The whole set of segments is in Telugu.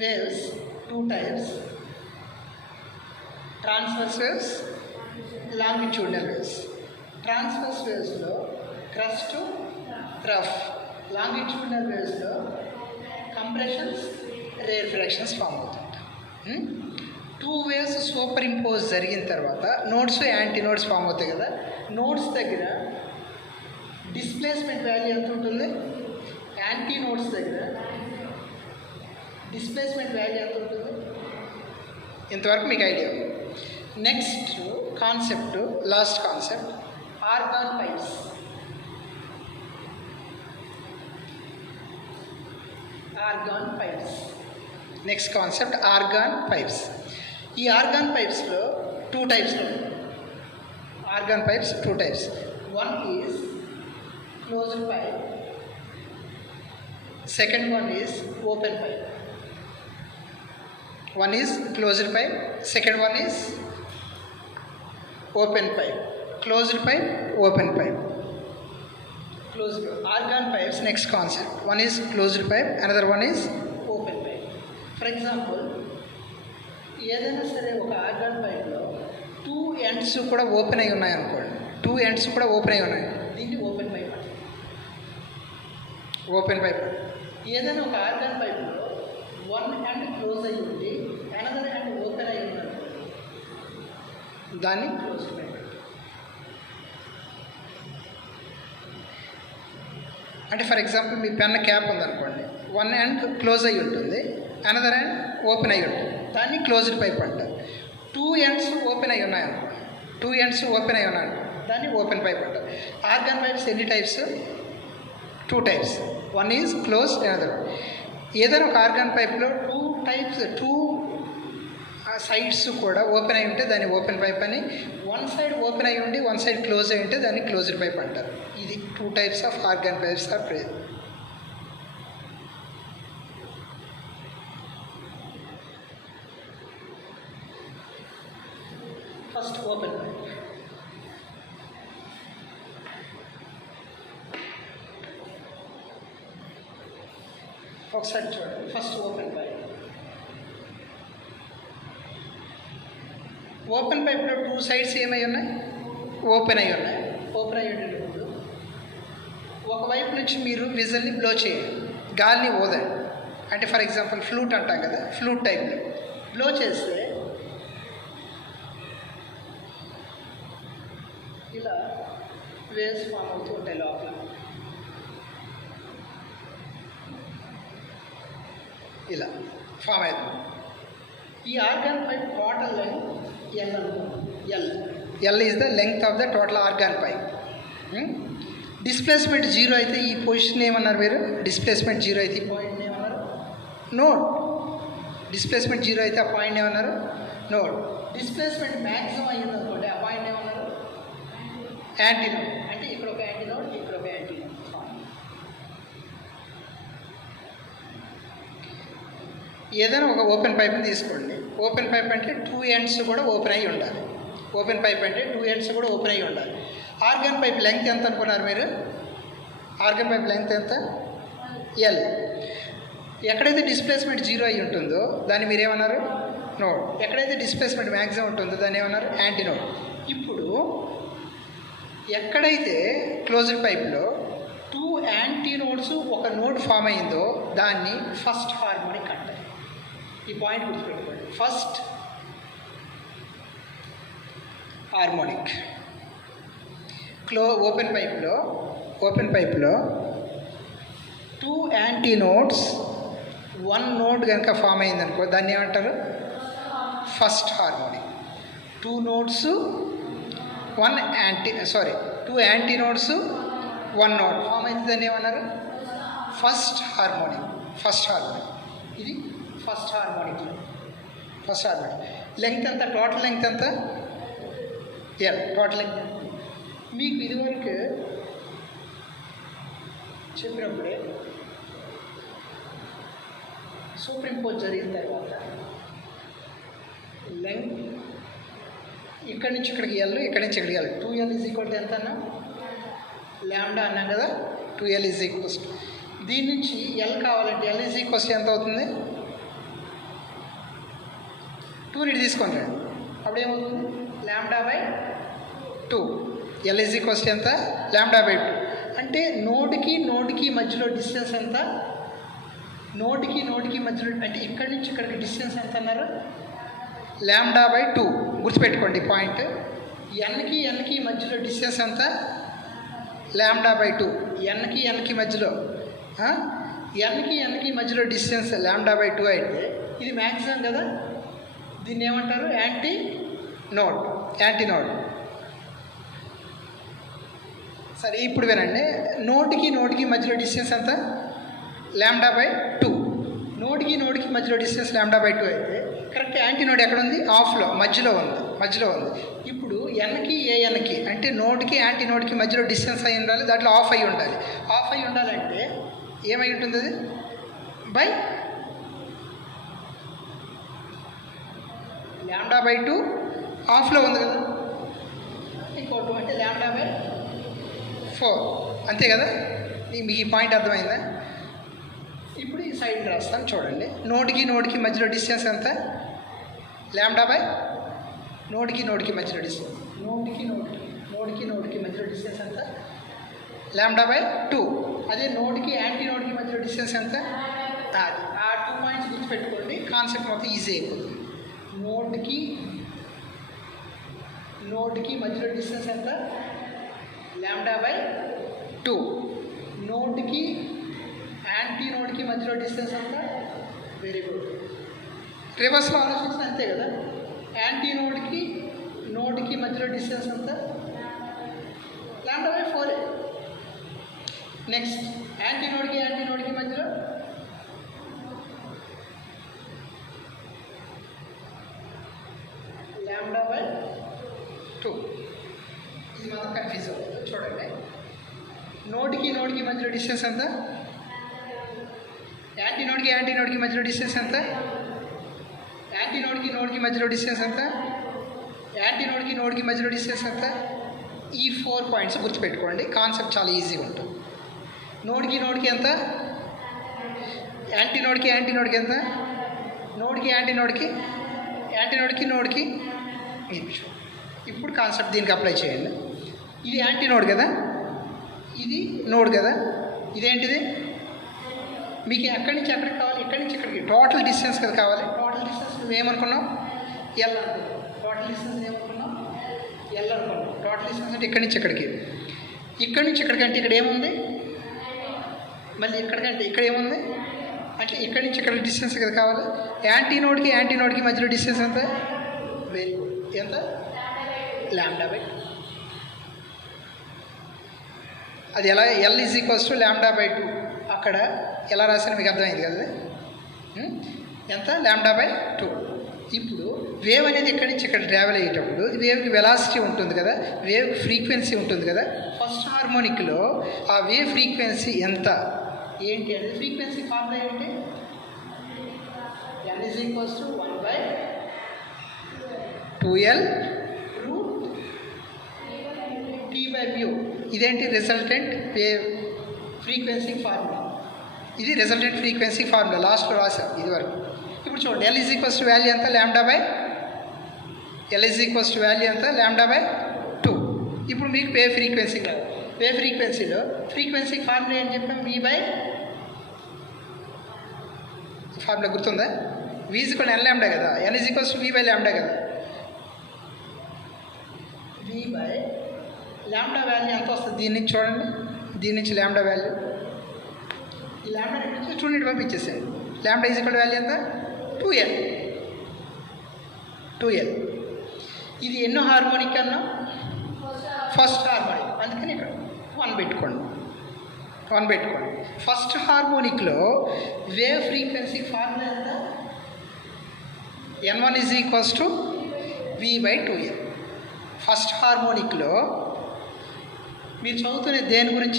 waves, two types, transverse waves, longitudinal waves. Transverse waves లో crust, rough, longitudinal waves లో compressions, rarefaction ఫామ్ అవుతుంటాయి. టూ వేవ్స్ సూపర్ ఇంపోజ్ జరిగిన తర్వాత నోడ్స్ యాంటీ నోడ్స్ ఫామ్ అవుతాయి కదా. నోడ్స్ దగ్గర డిస్ప్లేస్మెంట్ వాల్యూ ఎంత ఉంటుంది? యాంటీ నోడ్స్ దగ్గర డిస్ప్లేస్మెంట్ వాల్యూ ఎంత ఉంటుంది? ఇంతవరకు మీకు idea. Next concept, last concept, organ pipes. Organ pipes next concept organ pipes. ఈ ఆర్గాన్ పైప్స్లో టూ టైప్స్ ఉన్నాయి. Organ pipes two types. One is closed pipe, second one is open pipe. One is closed pipe, second one is open pipe. Closed pipe, open pipe. Closed argan pipes, next concept. One is closed pipe, another one is open pipe. For example, ఏదైనా సరే ఒక ఆర్గాన్ పైప్లో టూ ఎండ్స్ కూడా ఓపెన్ అయి ఉన్నాయి అనుకోండి. టూ ఎండ్స్ కూడా ఓపెన్ అయి ఉన్నాయి, దీన్ని ఓపెన్ పైప్ అంటారు. Open pipe. ఏదైనా ఒక ఆర్గాన్ పైప్లో వన్ హ్యాండ్ క్లోజ్ అయ్యి ఉండి అనదర్ హ్యాండ్ ఓపెన్ అయ్యి ఉన్నారు, దాన్ని క్లోజ్ పైప్. అంటే for example me pen cap ఉందనుకోండి, వన్ హ్యాండ్ క్లోజ్ అయ్యి ఉంటుంది, అనదర్ హ్యాండ్ ఓపెన్ అయ్యి ఉంటుంది, దాన్ని క్లోజ్డ్ పైప్ అంటారు. టూ ఎండ్స్ ఓపెన్ అయ్యి ఉన్నాయనుకోండి, టూ ఎండ్స్ ఓపెన్ అయ్యి ఉన్నాయి, దాన్ని ఓపెన్ పైప్ అంటారు. ఆర్గాన్ పైప్స్ ఎన్ని types? Two types. One is close, another. ఏదైనా ఒక ఆర్గాన్ పైప్లో టూ టైప్స్, టూ సైడ్స్ కూడా ఓపెన్ అయి ఉంటే దాన్ని ఓపెన్ పైప్ అని, వన్ సైడ్ ఓపెన్ అయి ఉండి వన్ సైడ్ క్లోజ్ అయి ఉంటే దాన్ని క్లోజ్డ్ పైప్ అంటారు. ఇది two types of organ pipes are present. First open pipe. ఒకసారి చూడండి. First open pipe. ఓపెన్ పైప్లో టూ సైడ్స్ ఏమై ఉన్నాయి? ఓపెన్ అయి ఉన్నాయి. ఓపెన్ అయ్యి ఉండేటప్పుడు ఒకవైపు నుంచి మీరు విజిల్ని బ్లో చేయండి, గాలిని ఊదండి. అంటే ఫర్ ఎగ్జాంపుల్ ఫ్లూట్ అంటాం కదా, ఫ్లూట్ టైప్లో బ్లో చేస్తే ఇలా వేవ్స్ ఫామ్ అవుతూ ఉంటాయి లోపల. ఇలా ఫామ్ అవుతుంది. ఈ organ pipe total length L అనుకోండి. L is the length of the total organ pipe. Displacement zero అయితే ఈ పొజిషన్ ఏమన్నారు మీరు? డిస్ప్లేస్మెంట్ జీరో అయితే ఈ పాయింట్ ఏమన్నారు? నోడ్. డిస్ప్లేస్మెంట్ జీరో అయితే ఆ పాయింట్ ఏమన్నారు? నోడ్. డిస్ప్లేస్మెంట్ మ్యాక్సిమం అయ్యింది అనుకోండి, ఆ పాయింట్ ఏమన్నారు? Anti node. అంటే ఇక్కడ ఒక యాంటీ నోడ్, ఇక్కడ ఒక యాంటీ నోడ్. ఏదైనా ఒక ఓపెన్ పైప్ని తీసుకోండి. ఓపెన్ పైప్ అంటే టూ ఎండ్స్ కూడా ఓపెన్ అయ్యి ఉండాలి. ఓపెన్ పైప్ అంటే టూ ఎండ్స్ కూడా ఓపెన్ అయ్యి ఉండాలి. ఆర్గాన్ పైప్ లెంగ్త్ ఎంత అనుకున్నారు మీరు? ఆర్గాన్ పైప్ లెంగ్త్ ఎంత? ఎల్. ఎక్కడైతే డిస్ప్లేస్మెంట్ జీరో అయ్యి ఉంటుందో దాన్ని మీరేమన్నారు? నోడ్. ఎక్కడైతే డిస్ప్లేస్మెంట్ మ్యాక్సిమం ఉంటుందో దాన్ని ఏమన్నారు? Antinode. ఇప్పుడు ఎక్కడైతే క్లోజ్డ్ పైప్లో టూ యాంటీ నోడ్స్ ఒక నోడ్ ఫామ్ అయ్యిందో దాన్ని ఫస్ట్ హార్మోనిక్ అంటారు. ఈ పాయింట్ గుర్తుపెట్టుకోండి. First harmonic. ఓపెన్ పైప్లో two antinodes one node కనుక ఫామ్ అయిందనుకో దాన్ని ఏమంటారు? First harmonic. Two antinodes one node form అయితే దాన్ని ఏమన్నారు? First harmonic. ఇది ఫస్ట్ హార్మోనిక్. లెంగ్త్ ఎంత? టోటల్ లెంగ్త్ ఎంత? ఎల్. టోటల్ లెంగ్త్ మీకు ఇదివరకు చెప్పినప్పుడే సూపర్ ఇంపోజ్ జరిగిన తర్వాత లెంగ్త్ ఇక్కడి నుంచి ఇక్కడికి ఎల్, ఇక్కడి నుంచి ఇక్కడికి ఎల్. 2L = ఎంత అన్నా? ల్యాండా అన్నాం కదా. 2L = దీని నుంచి ఎల్ కావాలంటే L ఎంత అవుతుంది? 2ని ఇటు తీసుకొని రండి. అప్పుడు ఏమవుతుంది? Lambda by 2. L is equals to ఎంత? Lambda by 2. అంటే నోడ్కి మధ్యలో డిస్టెన్స్ ఎంత? నోడ్కి మధ్యలో అంటే ఇక్కడి నుంచి ఇక్కడికి డిస్టెన్స్ ఎంత అన్నారు? Lambda by 2. గుర్తుపెట్టుకోండి పాయింట్. ఎన్కి మధ్యలో డిస్టెన్స్ ఎంత? Lambda by 2. ఎన్కి మధ్యలో ఎన్కి మధ్యలో డిస్టెన్స్ లాంబ్డా బై 2 అయితే ఇది మ్యాక్సిమం కదా. దీన్ని ఏమంటారు? Anti node. సరే, ఇప్పుడు వినండి. నోడ్కి మధ్యలో డిస్టెన్స్ ఎంత? Lambda by 2. నోడ్కి మధ్యలో డిస్టెన్స్ లాంబ్డా బై 2 అయితే కరెక్ట్ యాంటీ నోడ్ ఎక్కడ ఉంది? ఆఫ్లో మధ్యలో ఉంది. ఇప్పుడు ఏఎన్కి అంటే నోడ్కి యాంటీ నోడ్కి మధ్యలో డిస్టెన్స్ అయి ఉండాలి, దాంట్లో ఆఫ్ అయి ఉండాలంటే ఏమై ఉంటుంది? అది బై లాంబ్డా బై 2 ఆఫ్లో ఉంది కదా, ఇంకో 2 అంటే లాంబ్డా బై 4. అంతే కదా. మీకు ఈ పాయింట్ అర్థమైందా? ఇప్పుడు ఈ సైడ్ రాస్తాను చూడండి. నోడ్కి మధ్యలో డిస్టెన్స్ ఎంత? లాంబ్డా బై నోడ్కి మధ్యలో డిస్టెన్స్. నోడ్కి మధ్యలో డిస్టెన్స్ ఎంత? Lambda by 2. అదే యాంటీ నోడ్కి మధ్యలో డిస్టెన్స్ ఎంత? అది. ఆ 2 పాయింట్స్ గుర్తుపెట్టుకోండి, కాన్సెప్ట్ మొత్తం ఈజీ అయిపోతుంది. నోడ్కి మధ్యలో డిస్టెన్స్ ఎంత? Lambda by 2. నోడ్కి యాంటీ నోడ్కి మధ్యలో డిస్టెన్స్ ఎంత? Very good. రివర్స్లో ఆలోచించిన అంతే కదా. యాంటీ నోడ్కి మధ్యలో డిస్టెన్స్ ఎంత? Lambda by 4. నెక్స్ట్ యాంటీ నోడ్కి మధ్యలో లాంబ్డా బై 2. ఇది మాత్రం కన్ఫ్యూజ్ అవుతుంది. చూడండి, నోడ్కి మధ్యలో డిస్టెన్స్ ఎంత? యాంటీ నోడ్కి మధ్యలో డిస్టెన్స్ ఎంత? యాంటీ నోడ్కి మధ్యలో డిస్టెన్స్ ఎంత? యాంటీ నోడ్కి మధ్యలో డిస్టెన్స్ ఎంత? ఈ 4 పాయింట్స్ గుర్తుపెట్టుకోండి, కాన్సెప్ట్ చాలా ఈజీగా ఉంటుంది. నోడ్కి ఎంత? యాంటీ నోడ్కి ఎంత? నోడ్కి ఇప్పుడు కాన్సెప్ట్ దీనికి అప్లై చేయండి. ఇది యాంటీ నోడ్ కదా, ఇది నోడ్ కదా. ఇదేంటిది? మీకు ఎక్కడి నుంచి ఎక్కడికి కావాలి? ఇక్కడి నుంచి ఇక్కడికి టోటల్ డిస్టెన్స్ కదా కావాలి. టోటల్ డిస్టెన్స్ నువ్వేమనుకున్నావు? ఎల్ అనుకున్నావు. టోటల్ డిస్టెన్స్ ఏమనుకున్నావు? ఎల్ అనుకున్నావు. టోటల్ డిస్టెన్స్ అంటే ఇక్కడి నుంచి ఇక్కడికి అంటే ఇక్కడ ఏముంది? మళ్ళీ ఇక్కడికంటే ఇక్కడ ఏముంది? అంటే ఇక్కడి నుంచి ఇక్కడ డిస్టెన్స్ కదా కావాలి. యాంటీ నోడ్కి మధ్యలో డిస్టెన్స్ ఎంత? Very good. ఎంత? Lambda by 2. అది ఎలా? L is equals to lambda by 2. అక్కడ ఎలా రాసాను మీకు అర్థమైంది కదా. ఎంత? Lambda by 2. ఇప్పుడు వేవ్ అనేది ఇక్కడి నుంచి ఇక్కడ ట్రావెల్ అయ్యేటప్పుడు వేవ్కి వెలాసిటీ ఉంటుంది కదా, వేవ్ ఫ్రీక్వెన్సీ ఉంటుంది కదా. ఫస్ట్ హార్మోనిక్లో ఆ వేవ్ ఫ్రీక్వెన్సీ ఎంత ఏంటి అనేది ఫ్రీక్వెన్సీ ఫార్ములా ఏంటి? n is equals to 1/2L root T/μ. ఇదేంటి? Resultant wave frequency formula. ఇది రిజల్టెంట్ ఫ్రీక్వెన్సీ ఫార్ములా లాస్ట్లో రాసాం ఇది వరకు. ఇప్పుడు చూడండి, L is equals to value ఎంత? Lambda by 2. ఇప్పుడు మీకు వేవ్ ఫ్రీక్వెన్సీ కాదు. వేవ్ ఫ్రీక్వెన్సీలో ఫ్రీక్వెన్సీ ఫార్ములా ఏం చెప్పాం? ఫార్ములా గుర్తుందా? v ఈక్వల్ ఎన్ లాంబ్డా కదా, n is equals to v/λ కదా. v/λ వాల్యూ ఎంత వస్తుంది? దీని నుంచి చూడండి, దీని నుంచి లాంబ్డా వాల్యూ. ఈ లాంబ్డా నుంచి 2 పంపించేసాను. లాంబ్డా ఈజ్ ఈక్వల్ వాల్యూ ఎంత? 2L. ఇది ఎన్నో హార్మోనిక్ అన్నా? First harmonic. అందుకని ఇక్కడ 1 పెట్టుకోండి. ఫస్ట్ హార్మోనిక్లో వేవ్ ఫ్రీక్వెన్సీ ఫార్ములా ఎంత? n1 is equals to v/2L. First హార్మోనిక్లో మీరు చదువుతున్న దేని గురించి?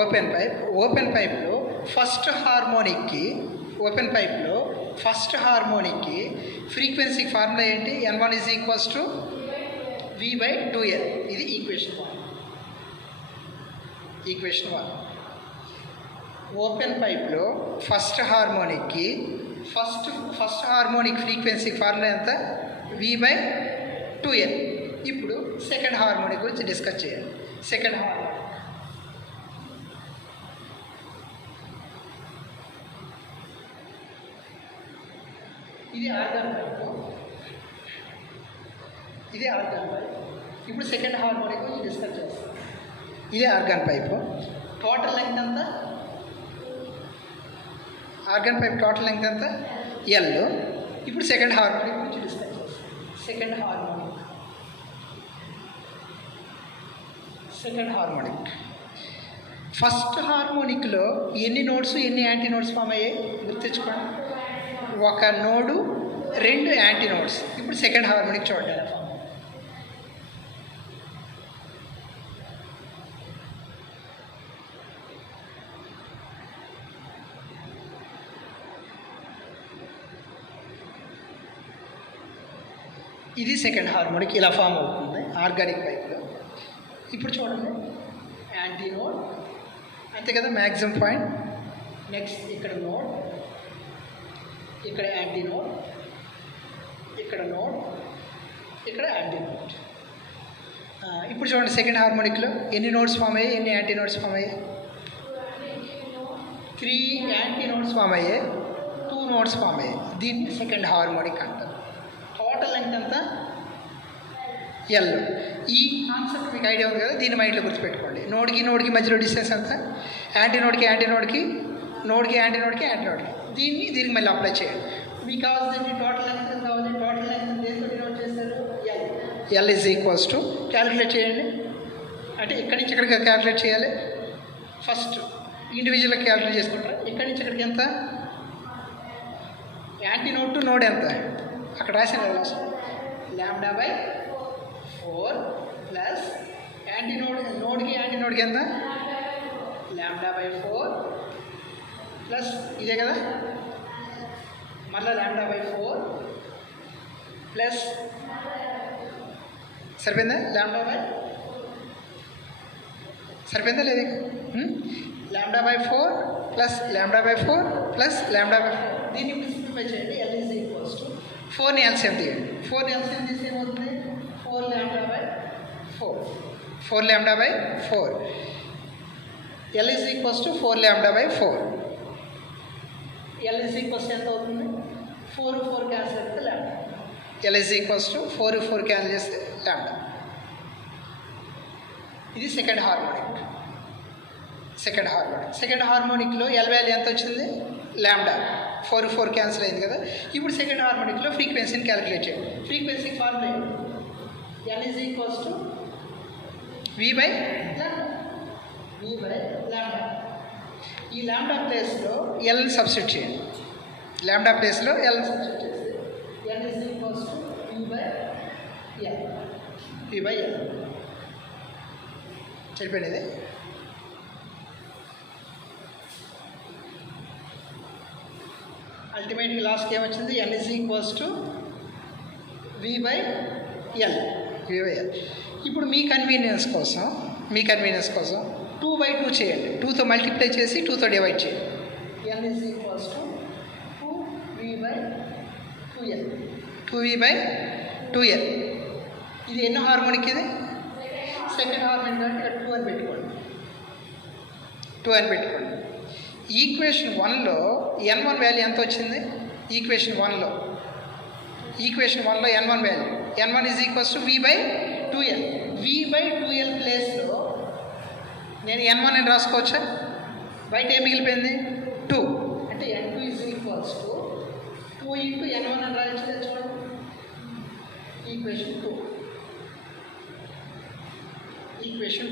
Open pipe. ఓపెన్ పైప్లో ఫస్ట్ హార్మోనిక్కి ఫ్రీక్వెన్సీ ఫార్ములా ఏంటి? n1 is equals to v/2L. ఇది ఈక్వేషన్ 1. ఓపెన్ పైప్లో ఫస్ట్ హార్మోనిక్కి ఫస్ట్ హార్మోనిక్ ఫ్రీక్వెన్సీ ఫార్ములా ఎంత? V/2L. ఇప్పుడు సెకండ్ హార్మోనిక్ గురించి డిస్కస్ చేయాలి. సెకండ్ హార్మోనిక్ ఇది ఆర్గాన్ పైప్. ఇప్పుడు సెకండ్ హార్మోనిక్ గురించి డిస్కస్ చేస్తాం. ఇదే ఆర్గాన్ పైపు. టోటల్ లెంగ్త్ ఎంత? ఆర్గాన్ పైప్ టోటల్ లెంగ్త్ ఎంత? L. ఇప్పుడు సెకండ్ హార్మోనిక్ గురించి డిస్కస్ చేస్తాం. సెకండ్ హార్మోనిక్ ఫస్ట్ హార్మోనిక్లో ఎన్ని నోడ్స్ ఎన్ని యాంటీ నోడ్స్ ఫామ్ అయ్యాయి గుర్తించుకోండి. ఒక నోడు 2 యాంటీ నోడ్స్. ఇప్పుడు సెకండ్ హార్మోనిక్ చూడండి. ఇది సెకండ్ హార్మోనిక్ ఇలా ఫామ్ అవుతుంది ఆర్గానిక్ పైప్లో. ఇప్పుడు చూడండి, యాంటీ నోడ్ అంతే కదా మ్యాక్సిమం పాయింట్. నెక్స్ట్ ఇక్కడ నోడ్, ఇక్కడ యాంటీ నోడ్, ఇక్కడ నోడ్, ఇక్కడ యాంటీ నోడ్. ఇప్పుడు చూడండి సెకండ్ హార్మోనిక్లో ఎన్ని నోడ్స్ ఫామ్ అయ్యాయి, ఎన్ని యాంటీ నోడ్స్ ఫామ్ అయ్యాయి? 3 యాంటీ నోడ్స్ ఫామ్ అయ్యాయి, 2 నోడ్స్ ఫామ్ అయ్యాయి. దీన్ని సెకండ్ హార్మోనిక్ అంటారు. టోటల్ లెంగ్త్ ఎంత? L. ఈ కాన్సెప్ట్ మీకు ఐడియా ఉంది కదా, దీన్ని మైండ్లో గుర్తుపెట్టుకోండి. నోడ్కి మధ్యలో డిస్టెన్స్ ఎంత? యాంటీ నోడ్కి యాంటీ నోడ్కి దీనికి మళ్ళీ అప్లై చేయండి. మీకు కావాల్సింది టోటల్ లెంగ్త్ కావాలి. టోటల్ లెంగ్త్ దేంతో డినోట్ చేస్తారు? L is equals to calculate చేయండి. అంటే ఇక్కడి నుంచి ఇక్కడికి క్యాలిక్యులేట్ చేయాలి. ఫస్ట్ ఇండివిజువల్గా క్యాలిక్యులేట్ చేసుకుంటారు. ఇక్కడి నుంచి ఇక్కడికి ఎంత? యాంటీ నోడ్ టు నోడ్ ఎంత? అక్కడ రాసిన λ/4 ప్లస్ యాంటీ నోడ్కి ఎంత? λ/4 ప్లస్ ఇదే కదా, మళ్ళీ λ/4 ప్లస్ సరిపోయిందా? సరిపోయిందా లేదు? λ/4 ప్లస్ λ/4 ప్లస్ λ/4. దీన్ని సింప్లిఫై చేయండి. L ఈజ్ ఈక్వల్స్ టు 4ని ఎల్సిఎం తీయండి. 4ని ఎల్సిఎం తీస్తే ఏమవుతుంది? 4λ/4. L is equals to 4λ/4. L is equals ఎంత అవుతుంది? 4 క్యాన్సిల్ చేస్తే λ. L is equals to 4 cancel చేస్తే λ. ఇది సెకండ్ హార్మోనిక్లో L వాల్యూ ఎంత వచ్చింది? λ. 4 క్యాన్సిల్ అయింది కదా. ఇప్పుడు సెకండ్ హార్మోనిక్లో ఫ్రీక్వెన్సీని క్యాలిక్యులేట్ చేయండి. Frequency formula L is equals to V/λ. ఈ లాంబ్డా ప్లేస్లో L సబ్స్టిట్యూట్ చేయండి. లాంబ్డా ప్లేస్లో L సబ్స్టిట్యూట్ చేస్తే L is equals to V/L. చెప్పండి. అల్టిమేట్గా లాస్ట్కి ఏమొచ్చింది? N is equals to V/L. ఇప్పుడు మీ కన్వీనియన్స్ కోసం 2/2 చేయండి. 2తో మల్టిప్లై చేసి 2తో డివైడ్ చేయండి. N is equals to 2V/2L. ఇది ఎన్నో హార్మోనిక్? ఇది సెకండ్ హార్మోనిక్. అంటే ఇక్కడ 2 అని పెట్టుకోండి. ఈక్వేషన్ 1లో N1 వాల్యూ ఎంత వచ్చింది? ఈక్వేషన్ 1లో N1 value N1 is equals to V/2L. V/2L ప్లేస్లో నేను N1 అని రాసుకోవచ్చా? బయట ఏం మిగిలిపోయింది? 2. అంటే N2 is equals to 2 into N1 అని రాయొచ్చు. చూడండి, ఈక్వేషన్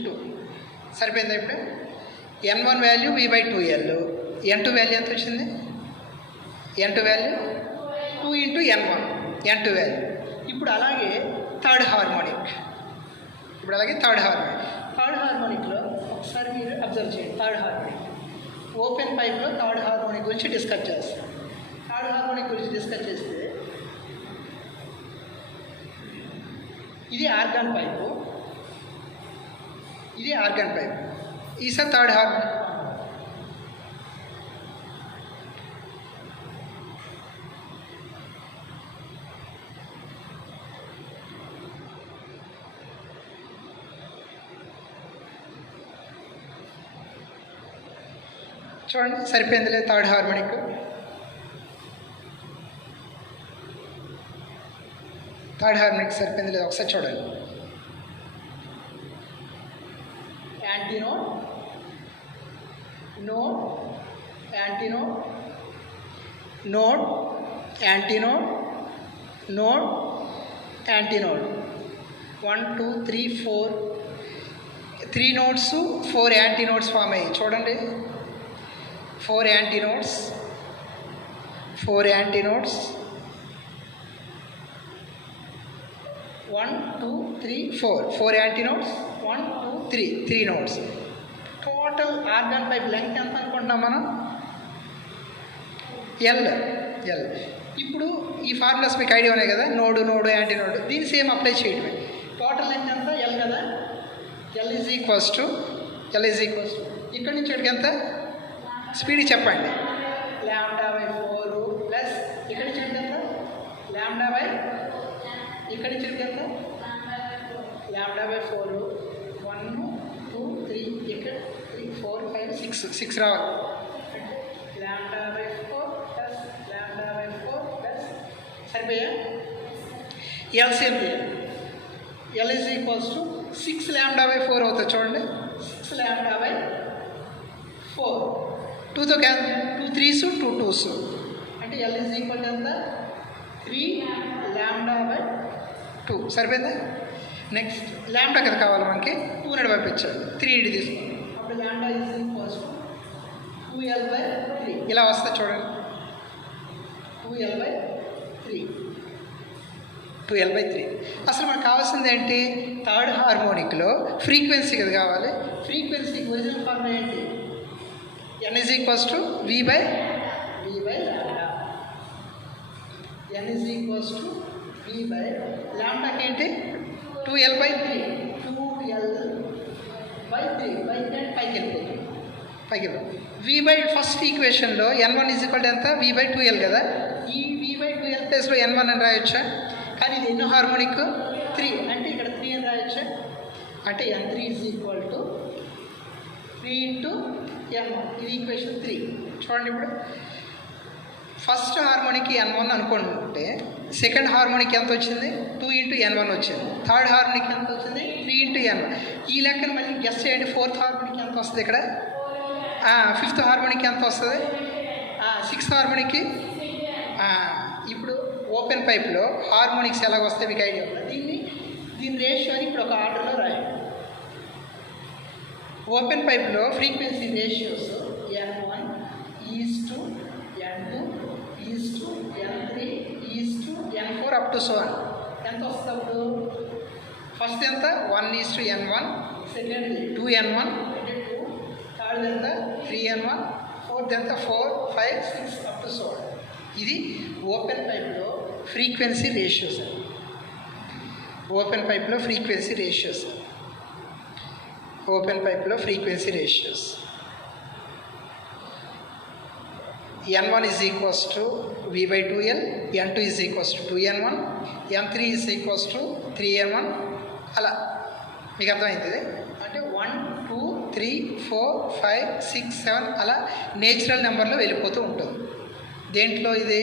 2 సరిపోయిందా? ఇప్పుడు N1 value V/2L. N2 value ఎంత వచ్చింది? N2 value 2 into N1 N2 value. ఇప్పుడు అలాగే థర్డ్ హార్మోనిక్లో ఒకసారి మీరు అబ్జర్వ్ చేయండి. థర్డ్ హార్మోనిక్ ఓపెన్ పైప్లో థర్డ్ హార్మోనిక్ గురించి డిస్కస్ చేస్తాం. థర్డ్ హార్మోనిక్ గురించి డిస్కస్ చేస్తే ఇది ఆర్గాన్ పైపు. ఈసారి థర్డ్ హార్మోనిక్ చూడండి సరిపోయింది లేదు థర్డ్ హార్మోనిక్. థర్డ్ హార్మోనిక్ సరిపోయింది లేదు ఒకసారి చూడండి. Antinode, node, antinode, node, antinode, node, antinode. 1 2 3 4 3 nodes 4 antinodes form అయ్యాయి. చూడండి 4 antinodes, 4 antinodes, 1 2 3 4 4 antinodes, 1 2 3 3 nodes. Total organ pipe length ఎంత అనుకుంటున్నాం మనం? ఎల్. ఇప్పుడు ఈ ఫార్ములాస్ మీకు ఐడియా ఉన్నాయి కదా, నోడు, యాంటీనోడ్, దీన్ని సేమ్ అప్లై చేయడమే. టోటల్ లెంగ్త్ ఎంత? ఎల్ కదా. ఎల్ ఈజ్ ఈక్వల్స్ టు ఇక్కడి నుంచి ఇక్కడికి ఎంత స్పీడ్ చెప్పండి. λ/4 ప్లస్ ఇక్కడి నుంచి ఇక్కడికి ఎంత? λ/, ఇక్కడి నుంచి ఇక్కడికి ఎంత? λ/4. 1 2 3 ఇక్కడ 3 4 5 6 రావాలి. λ/4 ప్లస్ λ/4 ప్లస్ సరిపోయా? LCM L is equals to 6 λ/4 అవుతుంది. చూడండి 6 λ/4. 2తో క్యాన్సిల్, 2 3s 2 2s అంటే ఎల్ ఈజ్ ఈక్వల్ టు ఎంత? 3 λ/2. సరిపోయిందా? నెక్స్ట్ ల్యాండా కదా కావాలి మనకి, 200 పంపించాడు, 3 ఇంటి తీసుకోండి. అప్పుడు ల్యాండా ఈజ్ ఈక్వల్స్ టు 2l/3 ఇలా వస్తుంది. చూడండి 2l/3. అసలు మనకు కావాల్సింది ఏంటి? థర్డ్ హార్మోనిక్లో ఫ్రీక్వెన్సీ కదా కావాలి. ఫ్రీక్వెన్సీకి ఒరిజినల్ ఫార్ములా ఏంటి? n is equals to v/λ. n is equals to v/λకి ఏంటి? 2l/3. 2l/3 పైకి వెళ్ళిపోతుంది. v/, ఫస్ట్ ఈక్వేషన్లో n1 ఈజ్ ఈక్వల్ టు ఎంత? v/2l కదా. ఈ v/2l ప్లేస్లో n1 అని రాయొచ్చా? కానీ ఇది ఎన్నో హార్మోనిక్? 3 అంటే ఇక్కడ 3 అని రాయొచ్చా? అంటే n3 is equal to 3 into n1. ఇది ఈక్వేషన్ 3. చూడండి ఇప్పుడు ఫస్ట్ హార్మోనిక్ n1 అనుకుంటే సెకండ్ హార్మోనిక్ ఎంత వచ్చింది? 2 ఇంటూ n1 వచ్చింది. థర్డ్ హార్మోనిక్ ఎంత వచ్చింది? 3 ఇంటూ n1. ఈ లెక్కను మళ్ళీ గెస్ చేయండి. ఫోర్త్ హార్మోనిక్ ఎంత వస్తుంది ఇక్కడ? ఫిఫ్త్ హార్మోనిక్ ఎంత వస్తుంది? సిక్స్త్ హార్మోనిక్కి. ఇప్పుడు ఓపెన్ పైప్లో హార్మోనిక్స్ ఎలాగ వస్తాయి మీకు ఐడియా ఉంది. దీని రేషియోని ఇప్పుడు ఒక ఆర్డర్లో రాయండి. ఓపెన్ పైప్లో frequency ratios n1 is to n2 is to n3 is to n4 up to so on. ఎంత వస్తుంది అప్పుడు? ఫస్ట్ ఎంత? 1 is to n1, second 2n1 అంటే 2, థర్డ్ ఎంత? 3n1, ఫోర్త్ ఎంత? 4 5 6 అప్ టు సో ఆన్. ఇది ఓపెన్ పైప్లో ఫ్రీక్వెన్సీ రేషియోస్. ఓపెన్ పైప్లో frequency ratios. n1 is equals to v/2l, n2 is equals to 2n1, n3 is equals to 3n1. అలా మీకు అర్థమైంది. అంటే 1 2 3 4 5 6 7 అలా నేచురల్ నెంబర్లో వెళ్ళిపోతూ ఉంటుంది. దేంట్లో ఇది?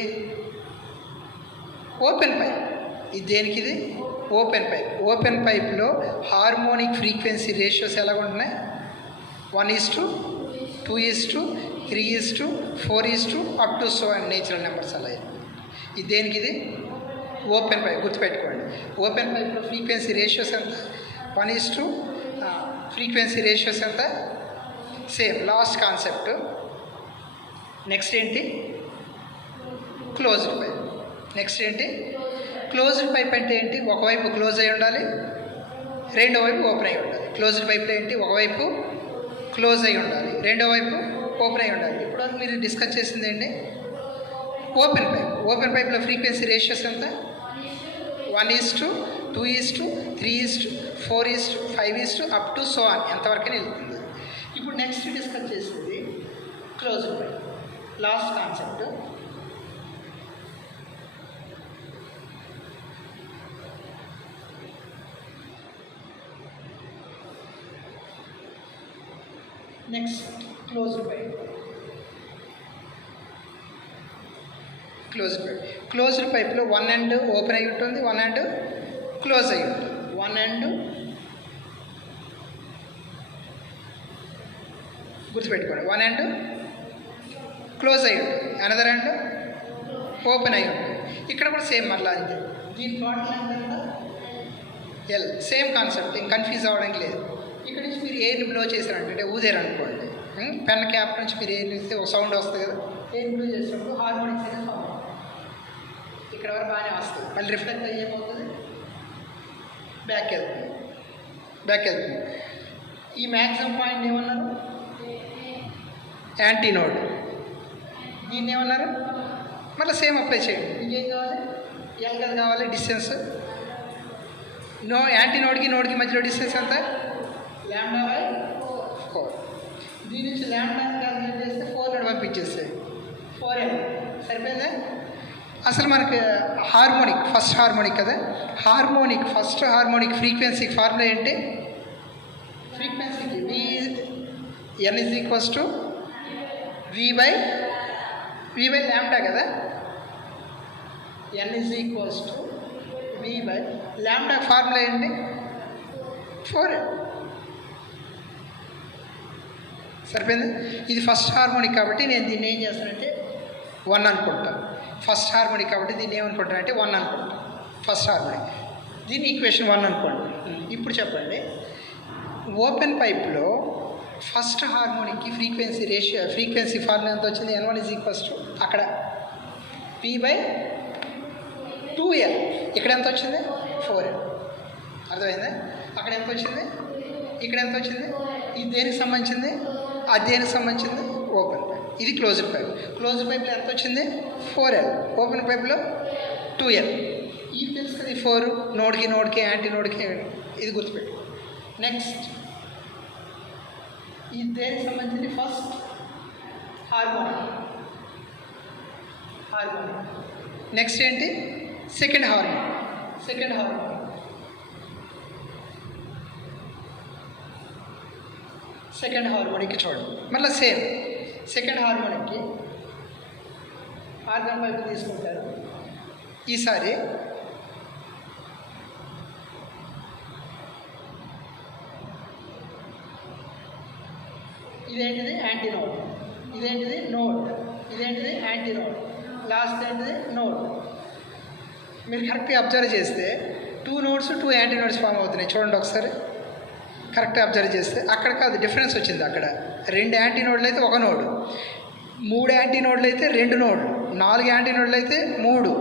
Open pipe. ఇది దేనికి? ఇది ఓపెన్ పైప్. ఓపెన్ పైప్లో హార్మోనిక్ ఫ్రీక్వెన్సీ రేషియోస్ ఎలాగ ఉంటున్నాయి? 1 is to 2 is to 3 is to 4 is to up to so and natural numbers అలా. ఇది దేనికి? ఇది ఓపెన్ పైప్. గుర్తుపెట్టుకోండి. ఓపెన్ పైప్లో ఫ్రీక్వెన్సీ రేషియోస్ ఎంత? 1 ఈజ్ టు ఫ్రీక్వెన్సీ రేషియోస్ ఎంత? Same last concept. నెక్స్ట్ ఏంటి? Closed pipe. నెక్స్ట్ ఏంటి? క్లోజ్డ్ పైప్ అంటే ఏంటి? ఒకవైపు క్లోజ్ అయి ఉండాలి, రెండో వైపు ఓపెన్ అయి ఉండాలి. క్లోజ్డ్ పైప్లో ఏంటి? ఒకవైపు క్లోజ్ అయి ఉండాలి, రెండో వైపు ఓపెన్ అయి ఉండాలి. ఇప్పుడు మీరు డిస్కస్ చేసింది ఏంటి? Open pipe. ఓపెన్ పైప్లో ఫ్రీక్వెన్సీ రేషియోస్ ఎంత? 1 is to 2 is to 3 is to 4 is to 5 is to up to so on ఎంతవరకు వెళ్తుంది. ఇప్పుడు నెక్స్ట్ డిస్కస్ చేసేది closed pipe. Last concept. Next closed pipe. Closed పైప్లో వన్ ఎండ్ ఓపెన్ అయి ఉంటుంది, వన్ ఎండ్ క్లోజ్ అయి ఉంటుంది. వన్ ఎండ్ గుర్తుపెట్టుకోండి, వన్ ఎండ్ క్లోజ్ అయి ఉంటుంది, అనదర్ ఎండ్ ఓపెన్ అయి ఉంటుంది. ఇక్కడ కూడా సేమ్ మళ్ళీ అంతే. దీని టోటల్ ఎంత? ఎల్. సేమ్ కాన్సెప్ట్, ఇంక కన్ఫ్యూజ్ అవ్వడానికి లేదు. ఇక్కడ నుంచి మీరు ఎయిర్ని బ్లో చేశారంటే ఊదారు అనుకోండి, పెన్ క్యాప్ నుంచి మీరు ఎయిర్ ఇస్తే ఒక సౌండ్ వస్తుంది కదా, ఎయిర్ బ్లో చేసినప్పుడు హార్మోనిక్స్ అనేది సౌండ్ ఇక్కడ వరకు బాగానే వస్తుంది. మళ్ళీ రిఫ్లెక్ట్ అయ్యేపోతుంది, బ్యాక్ వెళ్తుంది. ఈ మ్యాక్సిమం పాయింట్ ఏమన్నారు? యాంటీనోడ్. దీన్ని ఏమన్నారు? మళ్ళీ సేమ్ అప్లై చేయండి. ఇంకేం కావాలి? ఎల్ కదా కావాలి డిస్టెన్స్. యాంటీనోడ్కి నోడ్కి మధ్యలో డిస్టెన్స్ ఎంత? λ/4. దీని నుంచి ల్యాండా క్యాల్కులేట్ చేస్తే 4 నోడ్ పంపించేస్తాయి. 4L సరిపోయిందా? అసలు మనకి హార్మోనిక్, ఫస్ట్ హార్మోనిక్ కదా, ఫస్ట్ హార్మోనిక్ ఫ్రీక్వెన్సీ ఫార్ములా ఏంటి? ఫ్రీక్వెన్సీకి N = V by λ కదా. N = V by λ ఫార్ములా ఏంటి? 4L. సరిపోయింది. ఇది ఫస్ట్ హార్మోనిక్ కాబట్టి నేను దీన్ని ఏం చేస్తానంటే 1 అనుకుంటాను. ఫస్ట్ హార్మోనిక్ కాబట్టి దీన్ని ఏమనుకుంటానంటే 1 అనుకుంటాను. ఫస్ట్ హార్మోనిక్, దీన్ని ఈక్వేషన్ 1 అనుకోండి. ఇప్పుడు చెప్పండి, ఓపెన్ పైప్లో ఫస్ట్ హార్మోనిక్కి ఫ్రీక్వెన్సీ ఫార్ములా ఎంత వచ్చింది? N1 = అక్కడ P/2L. ఇక్కడ ఎంత వచ్చింది? 4L. అర్థమైందా? అక్కడ ఎంత వచ్చింది, ఇక్కడ ఎంత వచ్చింది? ఇది దేనికి సంబంధించింది? అది దేనికి సంబంధించింది? Open pipe. ఇది క్లోజ్డ్ పైప్. క్లోజ్డ్ పైప్లో ఎంత వచ్చింది? 4L. ఓపెన్ పైప్లో 2L. ఇది తెలుసు కదా, 4 నోడ్కి యాంటీ నోడ్కి. ఇది గుర్తుపెట్టు. నెక్స్ట్ ఇది దేనికి సంబంధించింది? First harmonic. నెక్స్ట్ ఏంటి? Second harmonic. సెకండ్ హార్మోనిక్కి చూడండి, మళ్ళీ సేమ్. సెకండ్ హార్మోనిక్కి ఆర్గాన్ పైపు తీసుకుంటారు. ఈసారి ఇదేంటిది? యాంటీనోడ్. ఇదేంటిది? నోడ్. ఇదేంటిది? యాంటీనోడ్. లాస్ట్ ఏంటిది? నోడ్. మీరు కరెక్ట్గా అబ్జర్వ్ చేస్తే 2 నోడ్స్ 2 యాంటీనోడ్స్ ఫామ్ అవుతున్నాయి. చూడండి ఒకసారి, కరెక్ట్గా అబ్జర్వ్ చేస్తే అక్కడ కాదు, డిఫరెన్స్ వచ్చింది. అక్కడ 2 యాంటీనోడ్లు అయితే 1 నోడు, 3 యాంటీనోడ్లు అయితే 2 నోడ్లు, 4 యాంటీనోడ్లు అయితే 3,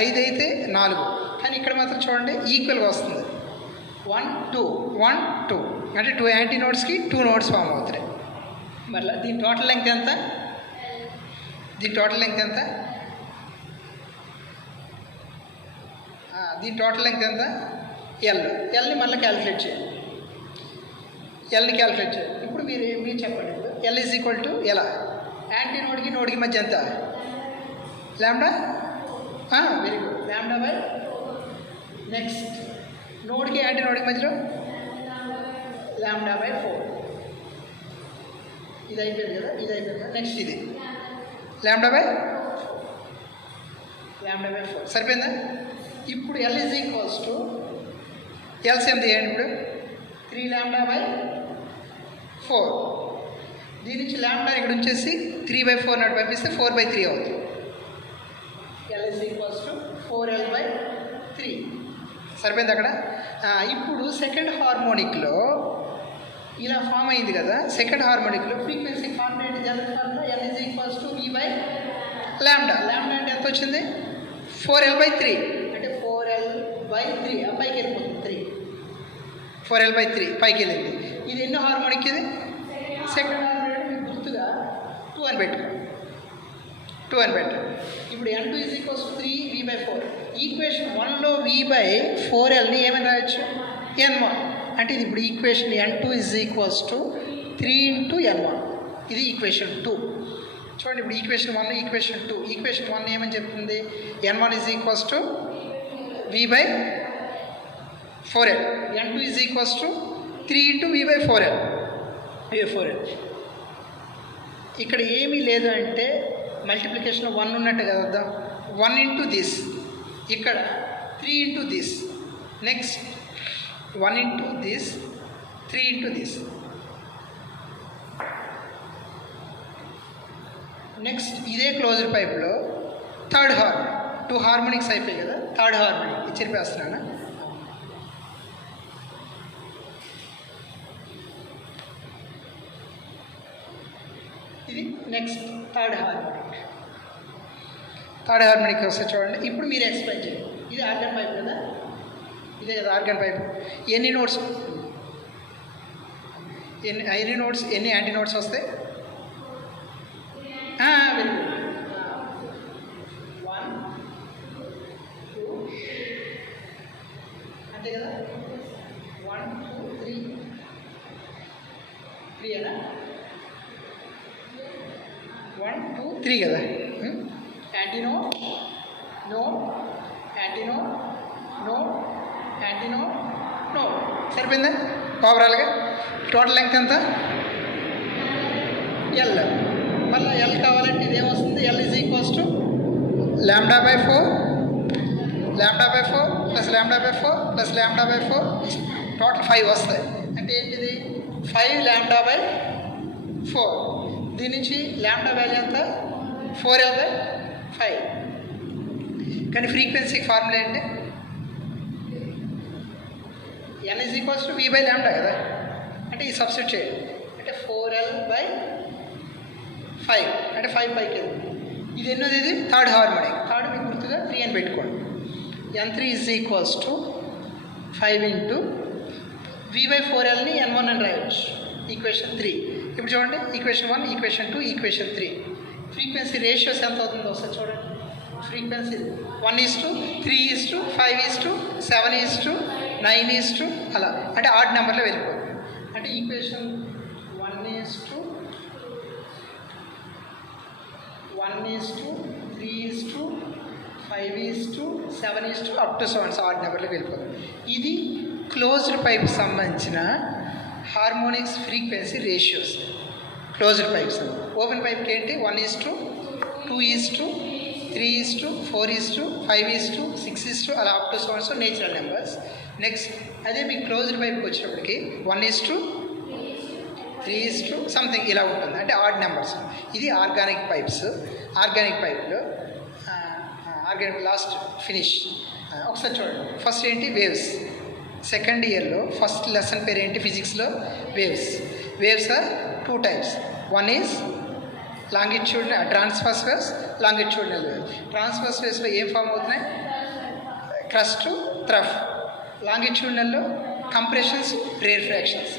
5 అయితే 4. కానీ ఇక్కడ మాత్రం చూడండి ఈక్వల్గా వస్తుంది. 1 2 1 2 అంటే 2 యాంటీనోడ్స్కి 2 నోడ్స్ ఫామ్ అవుతున్నాయి. మళ్ళీ దీని టోటల్ లెంగ్త్ ఎంత? దీని టోటల్ లెంగ్త్ ఎంత? ఎల్ని మళ్ళీ క్యాలిక్యులేట్ చేయండి. ఇప్పుడు మీరు చెప్పండి. ఇప్పుడు L = ఎలా? యాంటీనోడ్కి నోడ్కి మధ్య ఎంత? λ. Very good, λ/4. నెక్స్ట్ నోడ్కి యాంటీనోడ్కి మధ్యలో λ/4. ఇది అయిపోయింది కదా. నెక్స్ట్ ఇది λ/4. సరిపోయిందా? ఇప్పుడు L = ఎల్సిఎం తీయండి. ఇప్పుడు 3λ/4. దీని నుంచి λ ఇక్కడ ఉంచేసి 3/4 నాటి పంపిస్తే 4/3 అవుతుంది. L = 4L/3. సరిపోయింది అక్కడ. ఇప్పుడు సెకండ్ హార్మోనిక్లో ఇలా ఫామ్ అయింది కదా. సెకండ్ హార్మోనిక్లో ఫ్రీక్వెన్సీ ఫార్ములా ఏంటి? General formula L = V/λ. అంటే ఎంత వచ్చింది? 4L/3. అంటే 4L/3 పైకి వెళ్ళిపోతుంది. 4L/3 పైకి వెళ్ళింది. ఇది ఎన్నో హార్మోనిక్? ఇది సెకండ్ హార్మోనిక్. మీకు గుర్తుగా 2 అని పెట్టుకోండి. ఇప్పుడు N2 = 3V/4. ఈక్వేషన్ 1లో V/4Lని ఏమని రాయొచ్చు? N1. అంటే ఇది ఇప్పుడు ఈక్వేషన్ N2 = 3 × N1. ఇది ఈక్వేషన్ 2. చూడండి, ఇప్పుడు ఈక్వేషన్ 1, ఈక్వేషన్ 2. ఈక్వేషన్ 1 ఏమని చెప్తుంది? N1 = V/4L. N2 = 3 × V/4L. ఇక్కడ ఏమీ లేదు అంటే మల్టిప్లికేషన్లో 1 ఉన్నట్టు కదా. 1 ఇంటూ దిస్, ఇక్కడ 3 into this, next 1 into this, 3 into this, next ఇదే క్లోజ్డ్ పైప్లో థర్డ్ హార్మోనిక్, 2 హార్మోనిక్స్ అయిపోయాయి కదా, థర్డ్ హార్మోనిక్ ఇది చెప్పేస్తున్నాను. ఇది నెక్స్ట్ థర్డ్ హార్మోనిక్ వస్తే చూడండి. ఇప్పుడు మీరు ఎక్స్ప్లెయిన్ చేయండి. ఇది ఆర్గన్ పైప్ కదా, ఇదే కదా ఆర్గన్ పైప్. ఎన్ని నోట్స్, ఎన్ని నోట్స్, ఎన్ని యాంటీ నోట్స్ వస్తాయి? Very good. 1 2 అంతే కదా, 1 2 3 అనా, 1 2 3 కదా. Antinode, node, antinode, node, antinode, node. సరిపోయిందా? ఓవరాల్గా టోటల్ లెంగ్త్ ఎంత? ఎల్. మళ్ళీ ఎల్ కావాలంటే ఇదేమొస్తుంది? L is equals to λ/4, λ/4 plus λ/4 plus λ/4, total 5 వస్తాయి. అంటే ఏంటిది? 5 λ/4. దీని నుంచి ల్యాండా వాల్యూ ఎంత? 4L/5. కానీ ఫ్రీక్వెన్సీ ఫార్ములా ఏంటి? n is equals to v/λ కదా. అంటే ఈ సబ్స్టిట్యూట్ చేయండి. అంటే 4L/5 అంటే 5 పైకి వెళ్తుంది. ఇది ఎన్నోది? ఇది థర్డ్ హార్మోనిక్. థర్డ్ మీకు గుర్తుగా 3 అని పెట్టుకోండి. n3 is equals to 5 into v/4Lని n1 అని రాయవచ్చు, ఈక్వేషన్ 3. ఇప్పుడు చూడండి, equation 1, equation 2, equation 3. Frequency ratios ఎంత అవుతుందో ఒకసారి చూడండి. ఫ్రీక్వెన్సీ 1:3:5:7:9 అలా, అంటే ఆడ్ నెంబర్లో వెళ్ళిపోతుంది. అంటే ఈక్వేషన్ 1:3:5:7 అప్ టు 7 ఆడ్ నెంబర్లో వెళ్ళిపోతుంది. ఇది క్లోజ్డ్ పైప్ సంబంధించిన harmonics frequency ratios. Closed pipes. Open పైప్కి ఏంటి? 1:2:3:4:5:6 అలా up to 7 natural numbers. Next అదే మీకు క్లోజ్డ్ పైప్కి వచ్చినప్పటికి 1:3 సంథింగ్ ఇలా ఉంటుంది, అంటే ఆడ్ నెంబర్స్. ఇది ఆర్గానిక్ పైప్స్. ఆర్గానిక్ పైప్లో ఆర్గానిక్ లాస్ట్ ఫినిష్ ఒకసారి చూడండి. ఫస్ట్ ఏంటి? వేవ్స్. సెకండ్ ఇయర్లో ఫస్ట్ లెసన్ పేరు ఏంటి ఫిజిక్స్లో? Waves. Waves are 2 types. One is longitudinal transverse waves, longitudinal waves. Transverse వేవ్స్లో ఏం ఫామ్ అవుతున్నాయి? Crest, trough. లాంగిట్యూడినల్లో కంప్రెషన్స్, రేర్ ఫ్రాక్షన్స్.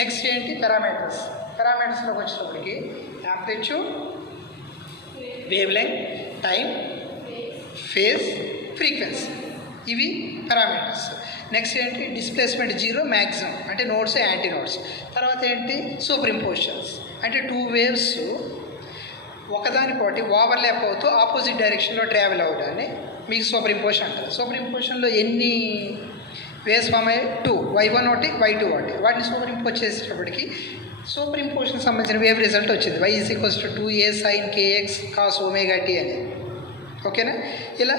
నెక్స్ట్ ఏంటి? పారామీటర్స్. పారామీటర్స్లోకి వచ్చినప్పటికి amplitude, wave length, time, phase, frequency. ఇవి పారామీటర్స్. నెక్స్ట్ ఏంటి? డిస్ప్లేస్మెంట్ 0, మ్యాక్సిమం అంటే నోడ్స్, యాంటీ నోడ్స్. తర్వాత ఏంటి? సూపర్ ఇంపోజిషన్స్ అంటే 2 వేవ్స్ ఒకదానికోటి ఓవర్లాప్ అవుతూ ఆపోజిట్ డైరెక్షన్లో ట్రావెల్ అవ్వడాన్ని మీకు సూపర్ ఇంపోజిషన్ అంటారు. సూపర్ ఇంపోజిషన్లో ఎన్ని వేవ్స్ ఫామ్ అయ్యాయి? 2, y1 ఒకటి, y2 ఒకటి. వాటిని సూపర్ ఇంపోజ్ చేసేటప్పటికి సూపర్ ఇంపోజిషన్ సంబంధించిన వేవ్ రిజల్ట్ వచ్చింది. y = 2a sin kx cos ωt అనేది. ఓకేనా? ఇలా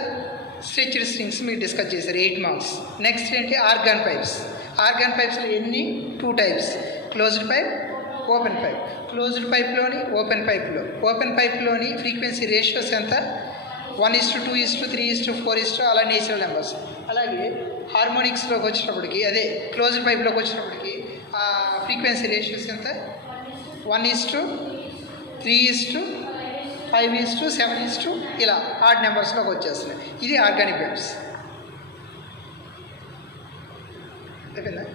స్ట్రెచ్డ్ స్ట్రింగ్స్ మీకు డిస్కస్ చేశారు 8 మార్క్స్. నెక్స్ట్ ఏంటి? Organ pipes. ఆర్గాన్ పైప్స్లో ఎన్ని? 2 types. Closed pipe, open pipe. Closed పైప్లోని ఓపెన్ పైప్లోని ఫ్రీక్వెన్సీ రేషియోస్ ఎంత? 1:2:3:4 అలా నేచురల్ నెంబర్స్. అలాగే హార్మోనిక్స్లోకి వచ్చినప్పటికి, అదే క్లోజ్డ్ పైప్లోకి వచ్చినప్పటికి ఆ ఫ్రీక్వెన్సీ రేషియోస్ ఎంత? 1:3:5:7 ఇలా ఆడ్ నెంబర్స్లోకి వచ్చేస్తున్నాయి. ఇది ఆర్గానిక్ పైప్స్. అయిపోయిందా?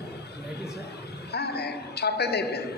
చాప్టర్ అయితే అయిపోయింది.